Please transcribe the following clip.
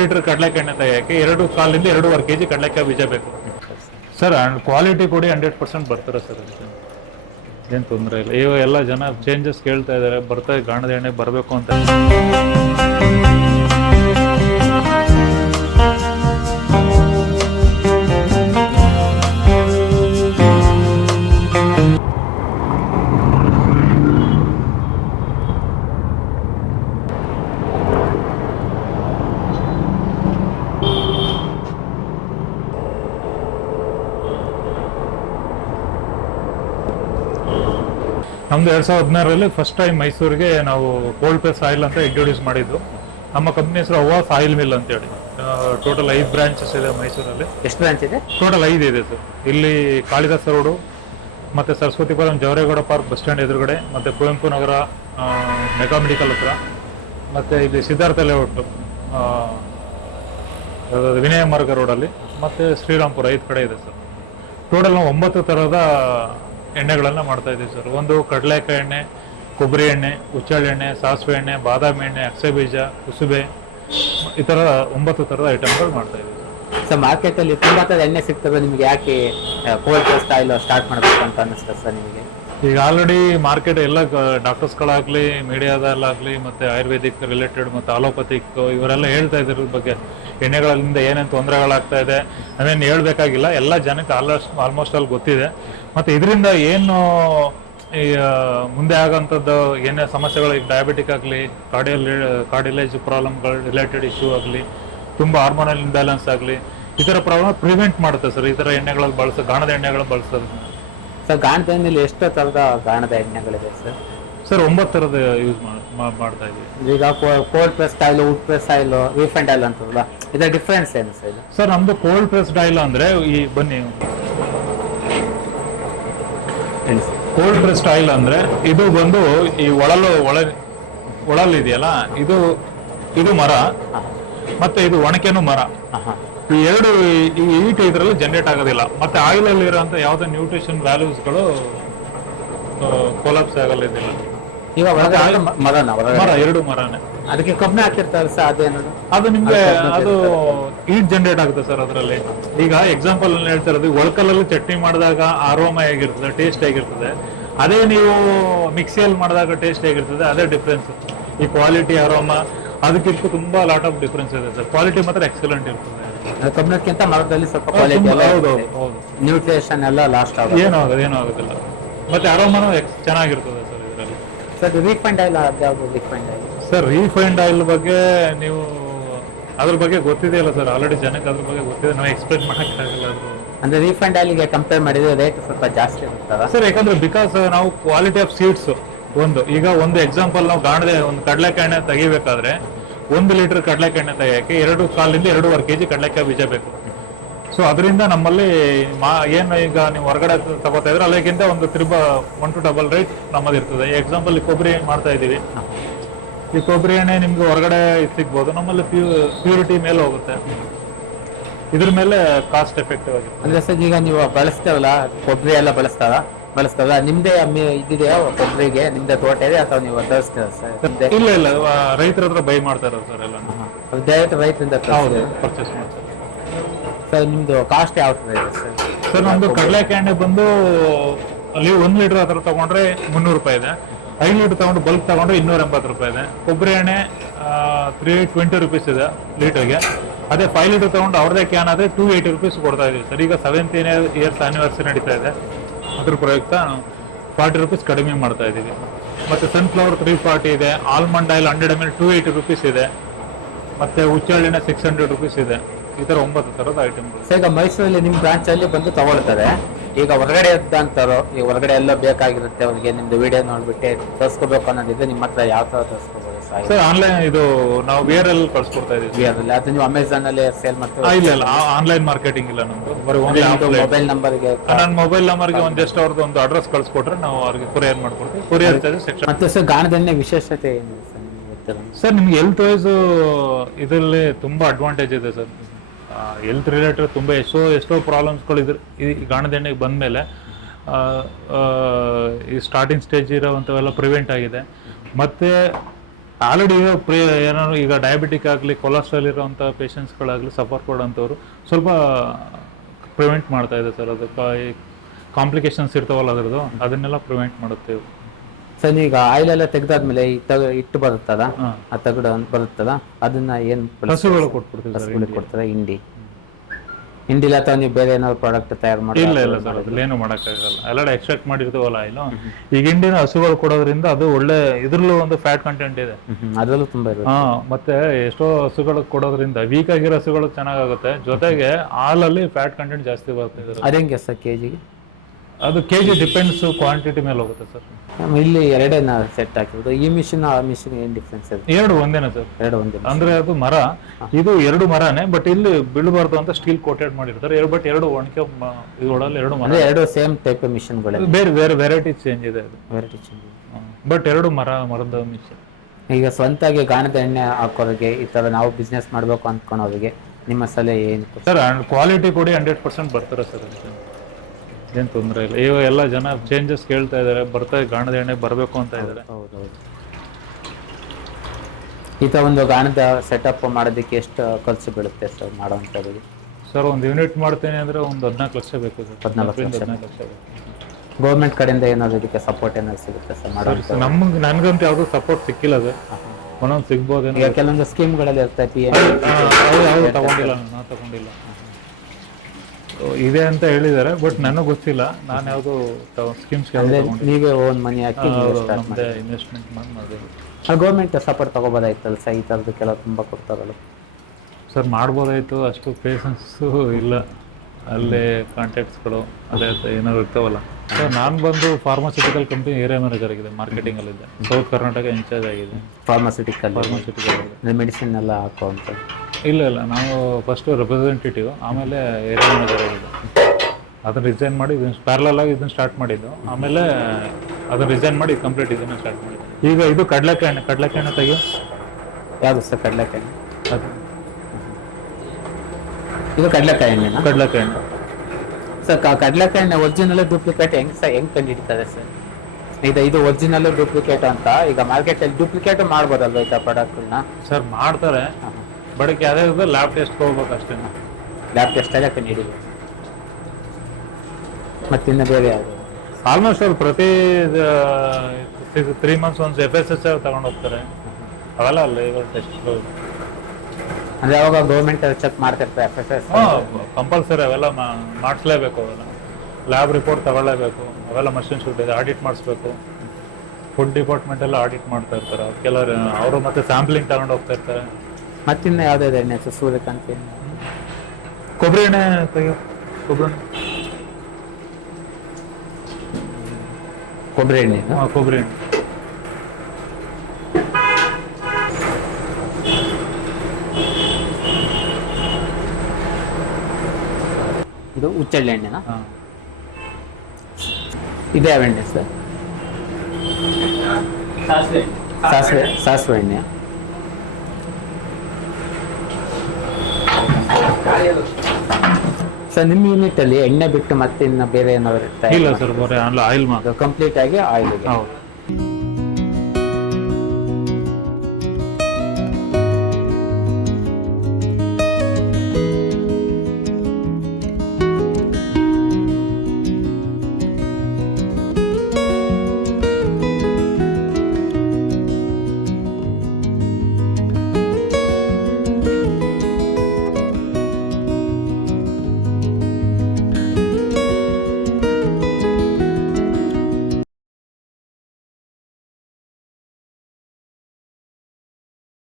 Litre ಕಡಲೆಕಾಯಿ ಎಣ್ಣೆ ತೆಗೆಯಕ್ಕೆ 2.5 ಇಂದ 2.5 kg ಕಡಲೆಕಾಯಿ ಬೀಜ ಬೇಕು ಸರ್. ಕ್ವಾಲಿಟಿ ಕೊಡಿ 100% ಬರ್ತಾರೆ ಸರ್. ಏನು ತೊಂದರೆ ಇಲ್ಲ. ಇವಾಗ ಎಲ್ಲ ಜನ ಚೇಂಜಸ್ ಕೇಳ್ತಾ ಇದ್ದಾರೆ, ಬರ್ತಾ ಗಾಣದ ಎಣ್ಣೆ ಬರಬೇಕು ಅಂತ. ನಮ್ದು 2016ರಲ್ಲಿ ಫಸ್ಟ್ ಟೈಮ್ ಮೈಸೂರಿಗೆ ನಾವು ಕೋಲ್ಡ್ ಪ್ರೆಸ್ ಆಯಿಲ್ ಅಂತ ಇಂಟ್ರೊಡ್ಯೂಸ್ ಮಾಡಿದ್ದು. ನಮ್ಮ ಕಂಪ್ನಿ ಹೆಸರು ಅವಾಸ್ ಆಯಿಲ್ ಮಿಲ್ ಅಂತೇಳಿ. ಟೋಟಲ್ 5 ಬ್ರಾಂಚಸ್ ಇದೆ ಮೈಸೂರಲ್ಲಿ. ಎಷ್ಟು ಬ್ರಾಂಚ್ ಇದೆ? ಟೋಟಲ್ 5 ಇದೆ ಸರ್. ಇಲ್ಲಿ ಕಾಳಿದಾಸ ರೋಡು, ಮತ್ತೆ Saraswathipuram Javaregowda park bus stand ಎದುರುಗಡೆ, ಮತ್ತೆ ಕುವೆಂಪು ನಗರ ಮೆಗಾ ಮೆಡಿಕಲ್ ಹತ್ರ, ಮತ್ತೆ ಇಲ್ಲಿ ಸಿದ್ಧಾರ್ಥ ಲೇಔಟ್ ವಿನಯ ಮಾರ್ಗ ರೋಡಲ್ಲಿ, ಮತ್ತೆ ಶ್ರೀರಾಮ್ಪುರ 5 ಕಡೆ ಇದೆ ಸರ್. ಟೋಟಲ್ ನಾವು 9 ಥರದ ಎಣ್ಣೆಗಳನ್ನ ಮಾಡ್ತಾ ಇದ್ದೀವಿ ಸರ್. ಒಂದು ಕಡಲೆಕಾಯಿ ಎಣ್ಣೆ, ಕೊಬ್ಬರಿ ಎಣ್ಣೆ, ಹುಚ್ಚಳ್ಳಿ ಎಣ್ಣೆ, ಸಾಸಿವೆ ಎಣ್ಣೆ, ಬಾದಾಮಿ ಎಣ್ಣೆ, ಅಕ್ಸೆ ಬೀಜ, ಕುಸುಬೆ, ಈ ಥರ 9 ಥರದ ಐಟಮ್ಗಳು ಮಾಡ್ತಾ ಇದ್ದೀವಿ ಸರ್. ಮಾರ್ಕೆಟಲ್ಲಿ ತುಂಬ ಥರದ ಎಣ್ಣೆ ಸಿಗ್ತದೆ, ನಿಮಗೆ ಯಾಕೆ ಕೋಲ್ಡ್ ಪ್ರೆಸ್ ಆಯಿಲ್ ಸ್ಟಾರ್ಟ್ ಮಾಡಬೇಕು ಅಂತ ಅನ್ನಿಸ್ತದೆ ಸರ್ ನಿಮಗೆ? ಈಗ ಆಲ್ರೆಡಿ ಮಾರ್ಕೆಟ್ ಎಲ್ಲ ಡಾಕ್ಟರ್ಸ್ಗಳಾಗಲಿ, ಮೀಡಿಯಾದಲ್ಲಾಗಲಿ, ಮತ್ತು ಆಯುರ್ವೇದಿಕ್ ರಿಲೇಟೆಡ್ ಮತ್ತು ಅಲೋಪತಿಕ್ ಇವರೆಲ್ಲ ಹೇಳ್ತಾ ಇದ್ರ ಬಗ್ಗೆ ಎಣ್ಣೆಗಳಿಂದ ಏನೇನು ತೊಂದರೆಗಳಾಗ್ತಾ ಇದೆ. ನಾವೇನು ಹೇಳ್ಬೇಕಾಗಿಲ್ಲ, ಎಲ್ಲ ಜನಕ್ಕೆ ಆಲ್ಮೋಸ್ಟ್ ಅಲ್ಲಿ ಗೊತ್ತಿದೆ. ಮತ್ತು ಇದರಿಂದ ಏನು ಈ ಮುಂದೆ ಆಗೋಂಥದ್ದು ಏನೇ ಸಮಸ್ಯೆಗಳು, ಈಗ ಡಯಾಬಿಟಿಕ್ ಆಗಲಿ, ಕಾರ್ಡಿಯಲೈಸ್ ಪ್ರಾಬ್ಲಮ್ಗಳು ರಿಲೇಟೆಡ್ ಇಶ್ಯೂ ಆಗಲಿ, ತುಂಬ ಹಾರ್ಮೋನಲ್ ಇಂಬ್ಯಾಲೆನ್ಸ್ ಆಗಲಿ, ಈ ಥರ ಪ್ರಾಬ್ಲಮ್ ಪ್ರಿವೆಂಟ್ ಮಾಡುತ್ತೆ ಸರ್ ಈ ಥರ ಎಣ್ಣೆಗಳಲ್ಲಿ ಗಾಣದ ಎಣ್ಣೆಗಳು ಬಳಸೋದು. ಸರ್ ಗಾಣದ ಎಣ್ಣೆಯಲ್ಲಿ ಎಷ್ಟು ಥರದ ಗಾಣದ ಎಣ್ಣೆಗಳಿದೆ ಸರ್? ಸರ್ 9 ಥರದ ಯೂಸ್ ಮಾಡ್ತಾ ಇದ್ದೀವಿ. ಈಗ cold press oil, wood press oil, refined oil ಅಂತಲ್ಲ, ಇದರ ಡಿಫ್ರೆನ್ಸ್ ಏನು ಸರ್? ಸರ್ ನಮ್ದು ಕೋಲ್ಡ್ ಪ್ರೆಸ್ಡ್ ಆಯಿಲ್ ಅಂದರೆ ಈ ಬನ್ನಿ, ಕೋಲ್ಡ್ ಪ್ರೆಸ್ಡ್ ಆಯಿಲ್ ಅಂದರೆ ಇದು ಬಂದು ಈ ಒಳಲ್ ಇದೆಯಲ್ಲ, ಇದು ಮರ, ಮತ್ತೆ ಇದು ಒಣಕೆನೂ ಮರ. ಈ ಎರಡು ಈಟ್ ಇದರಲ್ಲಿ ಜನರೇಟ್ ಆಗೋದಿಲ್ಲ. ಮತ್ತೆ ಆಯಿಲ್ ಅಲ್ಲಿ ಇರೋಂಥ ಯಾವುದೇ ನ್ಯೂಟ್ರಿಷನ್ ವ್ಯಾಲ್ಯೂಸ್ಗಳು ಕೊಲಾಪ್ಸ್ ಆಗಲ್ಲ ಇದಿಲ್ಲ. ಈಗ ಮರ ಎರಡು ಮರನೇ, ಅದಕ್ಕೆ ಕಬ್ಬಣ ಹಾಕಿರ್ತಾರೆ ಸರ್. ಅದು ನಿಮ್ಗೆ ಅದು ಈಟ್ ಜನರೇಟ್ ಆಗುತ್ತೆ ಸರ್ ಅದರಲ್ಲಿ. ಈಗ ಎಕ್ಸಾಂಪಲ್ ಹೇಳ್ತಾ ಇರೋದು, ಒಳಕಲ್ಲಲ್ಲಿ ಚಟ್ನಿ ಮಾಡಿದಾಗ ಆರೋಮ ಹೇಗಿರ್ತದೆ, ಟೇಸ್ಟ್ ಹೇಗಿರ್ತದೆ, ಅದೇ ನೀವು ಮಿಕ್ಸಿಯಲ್ಲಿ ಮಾಡಿದಾಗ ಟೇಸ್ಟ್ ಹೇಗಿರ್ತದೆ, ಅದೇ ಡಿಫ್ರೆನ್ಸ್. ಈ ಕ್ವಾಲಿಟಿ, ಅರೋಮ ಅದಕ್ಕಿಂತ ತುಂಬಾ ಲಾಟ್ ಆಫ್ ಡಿಫ್ರೆನ್ಸ್ ಇದೆ ಸರ್. ಕ್ವಾಲಿಟಿ ಮಾತ್ರ ಎಕ್ಸಲೆಂಟ್ ಇರ್ತದೆ. ಕಬ್ಬಣಕ್ಕಿಂತ ಮರದಲ್ಲಿ ಸ್ವಲ್ಪ ಕ್ವಾಲಿಟಿ, ಹೌದು, ನ್ಯೂಟ್ರಿಷನ್ ಎಲ್ಲ ಲಾಸ್ಟ್ ಆಗೋದು, ಏನೂ ಆಗೋದಿಲ್ಲ. ಮತ್ತೆ ಅರೋಮನೂ ಚೆನ್ನಾಗಿರ್ತದೆ ಸರ್ ಇದರಲ್ಲಿ. ಸರ್ ರೀಫಂಡ್ ಆಯಿಲ್ ಯಾವುದು? Refund oil sir, refined oil ಬಗ್ಗೆ ನೀವು ಅದ್ರ ಬಗ್ಗೆ ಗೊತ್ತಿದೆಯಲ್ಲ ಸರ್, ಆಲ್ರೆಡಿ ಜನಕ್ಕೆ ಅದ್ರ ಬಗ್ಗೆ ಗೊತ್ತಿದೆ, ನಾವು ಎಕ್ಸ್ಪ್ಲೇನ್ ಮಾಡೋಕ್ಕಾಗಲ್ಲ. ಅದು ಅಂದ್ರೆ ರೀಫಂಡ್ ಆಯಿಲ್ಗೆ ಕಂಪೇರ್ ಮಾಡಿದ್ರೆ ರೇಟ್ ಸ್ವಲ್ಪ ಜಾಸ್ತಿ ಇರ್ತದ ಸರ್. ಯಾಕಂದ್ರೆ ಬಿಕಾಸ್ ನಾವು ಕ್ವಾಲಿಟಿ ಆಫ್ ಸೀಡ್ಸ್ ಈಗ ಒಂದು ಎಕ್ಸಾಂಪಲ್, ನಾವು ಒಂದು ಕಡಲೆಕಾಯಿ ಎಣ್ಣೆ ತೆಗಿಬೇಕಾದ್ರೆ 1 ಲೀಟರ್ ಕಡಲೆಕಾಯಿ ಎಣ್ಣೆ ತೆಗಿಯಕ್ಕೆ 2.5 ಇಂದ 2.5 kg ಕಡಲೆಕಾಯಿ ಬೀಜ ಬೇಕು. ಸೊ ಅದರಿಂದ ನಮ್ಮಲ್ಲಿ ಏನು ಈಗ ನೀವು ಹೊರಗಡೆ ತಗೋತಾ ಇದ್ರೆ ಅಲ್ಲಿಗಿಂತ ಒಂದು 1 to double ರೇಟ್ ನಮ್ಮದು ಇರ್ತದೆ. ಎಕ್ಸಾಂಪಲ್ ಕೊಬ್ಬರಿ ಮಾಡ್ತಾ ಇದ್ದೀವಿ, ಈ ಕೊಬ್ಬರಿ ಎಣ್ಣೆ ನಿಮ್ಗೆ ಹೊರಗಡೆ ಸಿಗ್ಬೋದು, ನಮ್ಮಲ್ಲಿ ಪ್ಯೂರಿಟಿ ಮೇಲೆ ಹೋಗುತ್ತೆ, ಇದ್ರ ಮೇಲೆ ಕಾಸ್ಟ್ ಎಫೆಕ್ಟಿವ್ ಆಗಿದೆ. ಅಂದ್ರೆ ಸರ್ ಈಗ ನೀವು ಬಳಸ್ತೇವಲ್ಲ, ಕೊಬ್ಬರಿ ಎಲ್ಲ ಬಳಸ್ತಾವಲ್ಲ, ನಿಮ್ದೇ ಇದಿದೆಯಾ ಕೊಬ್ಬರಿಗೆ? ನಿಮ್ದೇ ತೋಟ ಇದೆ ಅಥವಾ ನೀವು ತರಿಸ್ತೇವೆ ಸರ್? ಇಲ್ಲ, ರೈತರ ಹತ್ರ ಬೈ ಮಾಡ್ತಾ ಇರೋದು ಸರ್ ಎಲ್ಲ. ಡೈರೆಕ್ಟ್ ರೈತರಿಂದ ಪರ್ಚೇಸ್ ಮಾಡ್ತಾರೆ ಸರ್. ನಿಮ್ದು ಕಾಸ್ಟ್ ಯಾವ ಥರ ಇದೆ ಸರ್? ಸರ್ ನಮ್ದು ಕಡಲೆಕಾಯಿ ಎಣ್ಣೆ ಬಂದು ಅಲ್ಲಿ 1 ಲೀಟರ್ ಹತ್ರ ತಗೊಂಡ್ರೆ 300 ರೂಪಾಯಿ ಇದೆ. 5 ಲೀಟರ್ ತಗೊಂಡು ಬಲ್ಕ್ ತಗೊಂಡ್ರೆ 280 ರೂಪಾಯಿ ಇದೆ. ಕೊಬ್ಬರಿ ಎಣ್ಣೆ 320 ರೂಪೀಸ್ ಇದೆ ಲೀಟರ್ಗೆ. ಅದೇ 5 ಲೀಟರ್ ತಗೊಂಡು ಅವ್ರದೇ ಕ್ಯಾನ್ ಆದರೆ 280 ರೂಪೀಸ್ ಕೊಡ್ತಾ ಇದೀವಿ ಸರ್. ಈಗ 7th ಇಯರ್ಸ್ ಆನಿವರ್ಸರಿ ನಡೀತಾ ಇದೆ, ಅದ್ರ ಪ್ರಯುಕ್ತ 40 ರೂಪೀಸ್ ಕಡಿಮೆ ಮಾಡ್ತಾ ಇದ್ದೀವಿ. ಮತ್ತೆ ಸನ್ಫ್ಲವರ್ 340 ಇದೆ, ಆಲ್ಮಂಡ್ ಆಯಿಲ್ 100 ml 280 ರೂಪೀಸ್ ಇದೆ, ಮತ್ತೆ ಹುಚ್ಚಳ್ಳಿನ 600 ರೂಪೀಸ್ ಇದೆ. ಈ ತರ 9 ಥರದ ಐಟಮ್ಗಳು. ಸರ್ ಈಗ ಮೈಸೂರಲ್ಲಿ ನಿಮ್ಮ ಬ್ರಾಂಚ್ ಅಲ್ಲಿ ಬಂದು ತಗೊಳ್ತಾರೆ. ಈಗ ಹೊರಗಡೆ ಅಂತಾರೋ, ಈಗ ಹೊರಗಡೆ ಎಲ್ಲ ಬೇಕಾಗಿರುತ್ತೆ ಅವ್ರಿಗೆ, ನಿಮ್ದು ವಿಡಿಯೋ ನೋಡ್ಬಿಟ್ಟು ತರಿಸ್ಕೋಬೇಕು ಅನ್ನೋದಿದ್ರೆ ನಿಮ್ಮ ಹತ್ರ ಯಾವ ತರ ತರಿಸ್ಕೋಬಹುದು ಸರ್? ಆನ್ಲೈನ್ ಇದು ನಾವು ವೇರ್ ಅಲ್ಲಿ ಕಳ್ಸಿಕೊಡ್ತಾ ಇದೀವಿ. ಅದು ನೀವು ಅಮೆಝಾನ್ ಅಲ್ಲಿ ಸೇಲ್ ಮಾಡ್ತೀರಾ? ಇಲ್ಲ, ಆನ್ಲೈನ್ ಮಾರ್ಕೆಟಿಂಗ್ ಇಲ್ಲ ನಮ್ದು. ಮೊಬೈಲ್ ನಂಬರ್ಗೆ, ನನ್ನ ಮೊಬೈಲ್ ನಂಬರ್ಗೆ ಜಸ್ಟ್ ಅವ್ರದ್ದು ಒಂದು ಅಡ್ರೆಸ್ ಕಳ್ಸಿಕೊಟ್ರೆ ನಾವು ಅವ್ರಿಗೆ ಕೊರಿಯರ್ ಮಾಡ್ಕೊಡ್ತೀವಿ. Courier charges extra. ಮತ್ತೆ ಸರ್ ಗಾಣದ ವಿಶೇಷತೆ ಏನು ಸರ್? ನಿಮ್ಗೆ ಹೆಲ್ತ್ ವೈಸ್ ಇದರಲ್ಲಿ ತುಂಬಾ ಅಡ್ವಾಂಟೇಜ್ ಇದೆ ಸರ್. ಹೆಲ್ತ್ ರಿಲೇಟೆಡ್ ತುಂಬ ಎಷ್ಟೋ ಪ್ರಾಬ್ಲಮ್ಸ್ಗಳು ಈ ಗಾಣದ ಎಣ್ಣೆಗೆ ಬಂದಮೇಲೆ ಈ ಸ್ಟಾರ್ಟಿಂಗ್ ಸ್ಟೇಜ್ ಇರೋವಂಥವೆಲ್ಲ ಪ್ರಿವೆಂಟ್ ಆಗಿದೆ. ಮತ್ತು ಆಲ್ರೆಡಿ ಏನಾದ್ರು ಈಗ ಡಯಾಬಿಟಿಕ್ ಆಗಲಿ ಕೊಲೆಸ್ಟ್ರಾಲ್ ಇರೋಂಥ ಪೇಷಂಟ್ಸ್ಗಳಾಗಲಿ ಸಫರ್ ಕೊಡೋಂಥವ್ರು ಸ್ವಲ್ಪ ಪ್ರಿವೆಂಟ್ ಮಾಡ್ತಾ ಇದೆ ಸರ್. ಅದು ಕಾಂಪ್ಲಿಕೇಶನ್ಸ್ ಇರ್ತಾವಲ್ಲ ಅದರದ್ದು, ಅದನ್ನೆಲ್ಲ ಪ್ರಿವೆಂಟ್ ಮಾಡುತ್ತೆ ಇವು. ಸರ್ ಈಗ ಆಯಿಲ್ ಎಲ್ಲ ತೆಗ್ದಾದ್ಮೇಲೆ ಇಟ್ಟು ಬರುತ್ತದ, ಆ ತಗಡು ಬರುತ್ತದ, ಅದನ್ನ ಏನ್ ಹಸುಗಳು ಕೊಟ್ಬಿಡ್ತೀವಿ ಸರ್. ಹಸುಗಳಿಗೆ ಕೊಡ್ತಾರೆ. ಹಿಂಡಿಲ್ಲ ಅಥವಾ ನೀವು ಬೇರೆ ಏನಾದ್ರು ಪ್ರಾಡಕ್ಟ್ ತಯಾರು ಮಾಡಿ? ಇಲ್ಲ ಸರ್, ಅದ್ರಲ್ಲೇನು ಮಾಡೋಕ್ಕಾಗಲ್ಲ. ಎಲ್ಲ ಎಕ್ಸ್ಟ್ರಾಕ್ಟ್ ಮಾಡಿರ್ತೀವಲ್ಲ ಆಯಿಲು, ಈಗ ಹಿಂಡಿನ ಹಸುಗಳು ಕೊಡೋದ್ರಿಂದ ಅದು ಒಳ್ಳೆ ಇದ್ರಲ್ಲೂ ಒಂದು ಫ್ಯಾಟ್ ಕಂಟೆಂಟ್ ಇದೆ, ಅದರಲ್ಲೂ ತುಂಬಾ ಇದೆ. ಮತ್ತೆ ಎಷ್ಟೋ ಹಸುಗಳಿಗೆ ಕೊಡೋದ್ರಿಂದ ವೀಕ್ ಆಗಿರೋ ಹಸುಗಳಿಗೆ ಚೆನ್ನಾಗುತ್ತೆ, ಜೊತೆಗೆ ಹಾಲಲ್ಲಿ ಫ್ಯಾಟ್ ಕಂಟೆಂಟ್ ಜಾಸ್ತಿ ಬರ್ತದೆ. ಅದೇಂಗೆ ಸರ್ ಕೆಜಿಗೆ? ಅದು ಕೆಜಿ ಡಿಪೆಂಡ್ಸ್ ಕ್ವಾಂಟಿಟಿ ಮೇಲೆ ಹೋಗುತ್ತೆ ಸರ್. ಇಲ್ಲಿ ಎರಡೇನ ಸೆಟ್ ಹಾಕಿರೋದು. ಈ ಮಿಷಿನ್ ಆ ಮಿಷಿನ್ ಏನ್ ಡಿಫ್ರೆನ್ಸ್ ಇದೆ? ಎರಡು ಒಂದೇನ ಸರ್, ಎರಡು ಒಂದೇ. ಅಂದ್ರೆ ಅದು ಮರ, ಇದು ಎರಡು ಮರನೇ, ಬಟ್ ಇಲ್ಲಿ ಬೀಳಬಾರ್ದು ಅಂತ ಸ್ಟೀಲ್ ಕೋಟೆಡ್ ಮಾಡಿರ್ತಾರೆ. ಬಟ್ ಎರಡು ಒಣಕೆ ಇದ್ರೊಳಲ್ಲಿ ಎರಡು ಮರ, ಎರಡು ಸೇಮ್ ಟೈಪ್ ಮಿಷನ್ಗಳು, ಬೇರೆ ಬೇರೆ ವೆರೈಟಿ ಚೇಂಜ್ ಇದೆ ಅದು. ವೆರೈಟಿ ಚೇಂಜ್, ಬಟ್ ಎರಡು ಮರದ ಮಿಷನ್. ಈಗ ಸ್ವಂತಾಗಿ ಗಾಣದ ಎಣ್ಣೆ ಹಾಕೋರಿಗೆ, ಈ ತರ ನಾವು ಬಿಸ್ನೆಸ್ ಮಾಡ್ಬೇಕು ಅಂದ್ಕೊಳೋರಿಗೆ ನಿಮ್ಮ ಸಲಹೆ ಏನು ಸರ್? ಕ್ವಾಲಿಟಿ ಕೊಡಿ, 100% ಬರ್ತಾರೆ ಸರ್, ಏನು ತೊಂದರೆ ಇಲ್ಲ. ಈಗ ಎಲ್ಲ ಜನ ಚೇಂಜಸ್ ಕೇಳ್ತಾ ಇದಾರೆ, ಗಾಣದ ಎಣ್ಣೆ ಬರಬೇಕು ಅಂತ ಇದ್ದಾರೆ. ಹೌದೌದು. ಈ ತರ ಒಂದು ಗಾಣದ ಸೆಟಪ್ ಮಾಡೋದಕ್ಕೆ ಎಷ್ಟು ಖರ್ಚು ಬೀಳುತ್ತೆ ಸರ್ ಮಾಡೋವಂಥದ್ದು? ಸರ್ ಒಂದು ಯೂನಿಟ್ ಮಾಡ್ತೇನೆ ಅಂದ್ರೆ ಒಂದು 14 ಲಕ್ಷ ಬೇಕು ಸರ್. 14 ಲಕ್ಷ ಬೇಕು. ಗೌರ್ಮೆಂಟ್ ಕಡೆಯಿಂದ ಏನಾದ್ರು ಇದಕ್ಕೆ ಸಪೋರ್ಟ್ ಏನಾದ್ರು ಸಿಗುತ್ತೆ ಸರ್ ಮಾಡೋದು? ನನ್ಗಂತೂ ಯಾವ್ದು ಸಪೋರ್ಟ್ ಸಿಕ್ಕಿಲ್ಲ ಸರ್. ಒಂದೊಂದು ಸಿಗ್ಬೋದೇನೋ. ಈಗ ಕೆಲವೊಂದು ಸ್ಕೀಮ್ಗಳಲ್ಲಿ ಇರ್ತದೆ, ತಗೊಂಡಿಲ್ಲ, ನಾನು ತಗೊಂಡಿಲ್ಲ. ಇದೆ ಅಂತ ಹೇಳಿದ್ದಾರೆ, ಬಟ್ ನನಗೆ ಗೊತ್ತಿಲ್ಲ. ನಾನು ಯಾವುದು ಸ್ಕೀಮ್ಸ್ ನೀವೇ ಓನ್ ಮನಿ ಹಾಕಿ ಇನ್ವೆಸ್ಟ್ಮೆಂಟ್ ಮಾಡಿದ್ರು. ಗೌರ್ಮೆಂಟ್ ಸಪೋರ್ಟ್ ತಗೋಬೋದಾಯ್ತಲ್ಲ ಸರ್? ಈ ಥರದ್ದು ಕೆಲವು ತುಂಬ ಕೊಡ್ತಾರಲ್ಲ ಸರ್. ಮಾಡ್ಬೋದಾಯ್ತು, ಅಷ್ಟು ಪೇಷನ್ಸು ಇಲ್ಲ. ಅಲ್ಲೇ ಕಾಂಟ್ಯಾಕ್ಟ್ಸ್ಗಳು ಅದೇ ಏನಾದ್ರು ಇರ್ತಾವಲ್ಲ ಸರ್. ನಾನು ಬಂದು ಫಾರ್ಮಾಸ್ಯೂಟಿಕಲ್ ಕಂಪ್ನಿ ಏರಿಯಾ ಮ್ಯಾನೇಜರ್ ಆಗಿದೆ, ಮಾರ್ಕೆಟಿಂಗಲ್ಲಿದ್ದೆ. ಸೌತ್ ಕರ್ನಾಟಕ ಇನ್ಚಾರ್ಜ್ ಆಗಿದೆ. ಫಾರ್ಮಾಸ್ಯೂಟಿಕಲ್ ಮೆಡಿಸಿನ್ ಎಲ್ಲ ಹಾಕುವಂಥ? ಇಲ್ಲ, ನಾವು ಫಸ್ಟು ರೆಪ್ರೆಸೆಂಟೇಟಿವ್, ಆಮೇಲೆ ಏರಿಯಾ ಮ್ಯಾನೇಜರ್ ಆಗಿದೆ. ಅದನ್ನು ರಿಸೈನ್ ಮಾಡಿ ಇದನ್ನು ಪ್ಯಾರಲಲ್ ಆಗಿ ಇದನ್ನು ಸ್ಟಾರ್ಟ್ ಮಾಡಿದ್ದು. ಆಮೇಲೆ ಅದನ್ನು ರಿಸೈನ್ ಮಾಡಿ ಕಂಪ್ಲೀಟ್ ಇದನ್ನು ಸ್ಟಾರ್ಟ್ ಮಾಡಿದ್ದು. ಈಗ ಇದು ಕಡಲೆಕಾಯಿ ಎಣ್ಣೆ ತೆಗಿ. ಯಾವುದು ಸರ್ ಕಡಲೆಕಾಯಿ? ಅದು ಇದು ಕಡಲೆಕಾಯಿ ಎಣ್ಣೆನಾ? ಕಡಲೆಕಾಯಿ ಎಣ್ಣೆ ಸರ್. ಕಡಲೆಕಾಯಿ ಎಣ್ಣೆ ಒರಿಜಿನಲ್ ಡೂಪ್ಲಿಕೇಟ್ ಹೆಂಗೆ ಕಂಡುಹಿಡಿತಾರೆ ಸರ್? ಇದು ಒರಿಜಿನಲ್ ಡೂಪ್ಲಿಕೇಟ್ ಅಂತ ಈಗ ಮಾರ್ಕೆಟಲ್ಲಿ ಡೂಪ್ಲಿಕೇಟ್ ಮಾಡ್ಬೋದಲ್ವ ಈ ಪ್ರಾಡಕ್ಟ್ಗಳನ್ನ? ಸರ್ ಮಾಡ್ತಾರೆ, ಬಟ್ ಅದೇ ಲ್ಯಾಬ್ ಟೆಸ್ಟ್ ಹೋಗ್ಬೇಕು ಅಷ್ಟೇ. ಲ್ಯಾಬ್ ಟೆಸ್ಟ್ ಎಲ್ಲ ಕಂಡುಹಿಡಿಬೇಕು. ಮತ್ತಿನ್ನ ಬೇರೆ ಯಾವುದು? ಆಲ್ಮೋಸ್ಟ್ ಅವ್ರು ಪ್ರತಿ 3 months ಒಂದು FSSAI ತಗೊಂಡು ಹೋಗ್ತಾರೆ. ಅವೆಲ್ಲ ಅಲ್ಲ ಇವಾಗ ಟೆಸ್ಟ್ ಅಂದ್ರೆ ಯಾವಾಗ ಗೌರ್ಮೆಂಟ್ ಚೆಕ್ ಮಾಡ್ತಿರ್ತಾರೆ FSSAI? ಕಂಪಲ್ಸರಿ ಅವೆಲ್ಲ ಮಾಡಿಸ್ಲೇಬೇಕು. ಅವೆಲ್ಲ ಲ್ಯಾಬ್ ರಿಪೋರ್ಟ್ ತಗೊಳ್ಳೇಬೇಕು. ಅವೆಲ್ಲ ಮಷಿನ್ ಶೂಟ್ ಇದೆ, ಆಡಿಟ್ ಮಾಡಿಸ್ಬೇಕು. ಫುಡ್ ಡಿಪಾರ್ಟ್ಮೆಂಟ್ ಎಲ್ಲ ಆಡಿಟ್ ಮಾಡ್ತಾ ಇರ್ತಾರೆ. ಕೆಲವರು ಅವರು ಮತ್ತೆ ಸ್ಯಾಂಪ್ಲಿಂಗ್ ತಗೊಂಡು ಹೋಗ್ತಾ ಇರ್ತಾರೆ. ಮತ್ತಿನ್ನ ಯಾವುದಾದ್ರು ಎಣ್ಣೆ ಸರ್? ಸೂರ್ಯಕಾಂತಿ ಎಣ್ಣೆ, ಕೊಬ್ಬರಿ ಎಣ್ಣೆ ತೆಗಿಯೋ. ಕೊಬ್ಬರಿ ಎಣ್ಣೆ. ಕೊಬ್ಬರಿ ಎಣ್ಣೆ ಇದು ಹುಚ್ಚೆಳ್ಳೆ ಎಣ್ಣೆನಾ? ಇದೆ ಯಾವ ಎಣ್ಣೆ ಸರ್? ಸಾಸಿವೆ ಎಣ್ಣೆ. ಸರ್ ನಿಮ್ಮ ಯೂನಿಟ್ ಅಲ್ಲಿ ಎಣ್ಣೆ ಬಿಟ್ಟು ಮತ್ತೆ ಇನ್ನು ಬೇರೆ ಏನಾದ್ರು ಇಲ್ಲ ಸರ್, ಬರೀ ಆಯಿಲ್ ಮಾತ್ರ. ಕಂಪ್ಲೀಟ್ ಆಗಿ ಆಯಿಲ್.